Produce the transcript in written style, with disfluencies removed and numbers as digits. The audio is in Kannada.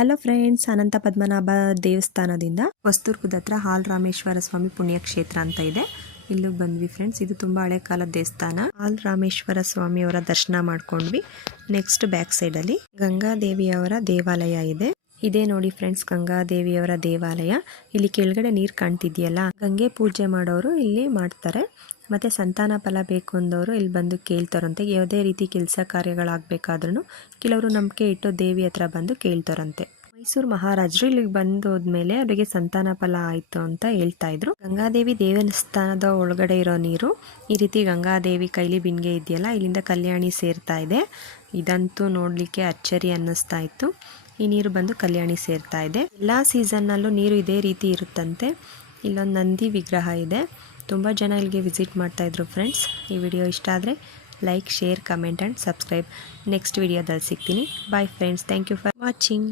ಹಲೋ ಫ್ರೆಂಡ್ಸ್, ಅನಂತ ಪದ್ಮನಾಭ ದೇವಸ್ಥಾನದಿಂದ ವಸ್ತುರ್ಗದ ಹತ್ರ ಹಾಲ್ ರಾಮೇಶ್ವರ ಸ್ವಾಮಿ ಪುಣ್ಯಕ್ಷೇತ್ರ ಅಂತ ಇದೆ. ಇಲ್ಲಿಗೆ ಬಂದ್ವಿ ಫ್ರೆಂಡ್ಸ್. ಇದು ತುಂಬಾ ಹಳೆ ಕಾಲದ ದೇವಸ್ಥಾನ. ಹಾಲ್ ರಾಮೇಶ್ವರ ಸ್ವಾಮಿ ಅವರ ದರ್ಶನ ಮಾಡ್ಕೊಂಡ್ವಿ. ನೆಕ್ಸ್ಟ್ ಬ್ಯಾಕ್ ಸೈಡ್ ಅಲ್ಲಿ ಗಂಗಾದೇವಿಯವರ ದೇವಾಲಯ ಇದೆ. ಇದೇ ನೋಡಿ ಫ್ರೆಂಡ್ಸ್, ಗಂಗಾದೇವಿಯವರ ದೇವಾಲಯ. ಇಲ್ಲಿ ಕೆಳಗಡೆ ನೀರು ಕಾಣ್ತಿದ್ಯಲ್ಲ, ಗಂಗೆ ಪೂಜೆ ಮಾಡೋರು ಇಲ್ಲಿ ಮಾಡ್ತಾರೆ. ಮತ್ತೆ ಸಂತಾನ ಫಲ ಬೇಕು ಅಂದವರು ಇಲ್ಲಿ ಬಂದು ಕೇಳ್ತಾರಂತೆ. ಯಾವುದೇ ರೀತಿ ಕೆಲಸ ಕಾರ್ಯಗಳಾಗಬೇಕಾದ್ರೂ ಕೆಲವರು ನಂಬಿಕೆ ಇಟ್ಟು ದೇವಿ ಹತ್ರ ಬಂದು ಕೇಳ್ತಾರಂತೆ. ಮೈಸೂರು ಮಹಾರಾಜರು ಇಲ್ಲಿಗೆ ಬಂದೋದ್ಮೇಲೆ ಅವರಿಗೆ ಸಂತಾನ ಫಲ ಆಯ್ತು ಅಂತ ಹೇಳ್ತಾ ಇದ್ರು. ಗಂಗಾದೇವಿ ದೇವಸ್ಥಾನದ ಒಳಗಡೆ ಇರೋ ನೀರು ಈ ರೀತಿ ಗಂಗಾದೇವಿ ಕೈಲಿ ಬಿನ್ಗೆ ಇದೆಯಲ್ಲ, ಇಲ್ಲಿಂದ ಕಲ್ಯಾಣಿ ಸೇರ್ತಾ ಇದೆ. ಇದಂತೂ ನೋಡ್ಲಿಕ್ಕೆ ಅಚ್ಚರಿ ಅನ್ನಿಸ್ತಾ ಇತ್ತು. ಈ ನೀರು ಬಂದು ಕಲ್ಯಾಣಿ ಸೇರ್ತಾ ಇದೆ. ಎಲ್ಲಾ ಸೀಸನ್ನಲ್ಲೂ ನೀರು ಇದೇ ರೀತಿ ಇರುತ್ತಂತೆ. ಇಲ್ಲೊಂದು ನಂದಿ ವಿಗ್ರಹ ಇದೆ. ತುಂಬ ಜನ ಇಲ್ಲಿಗೆ ವಿಸಿಟ್ ಮಾಡ್ತಾ ಇದ್ರು ಫ್ರೆಂಡ್ಸ್. ಈ ವಿಡಿಯೋ ಇಷ್ಟ ಆದರೆ like, share, comment and subscribe. Next ವಿಡಿಯೋದಲ್ಲಿ ಸಿಗ್ತೀನಿ. Bye friends, thank you for watching.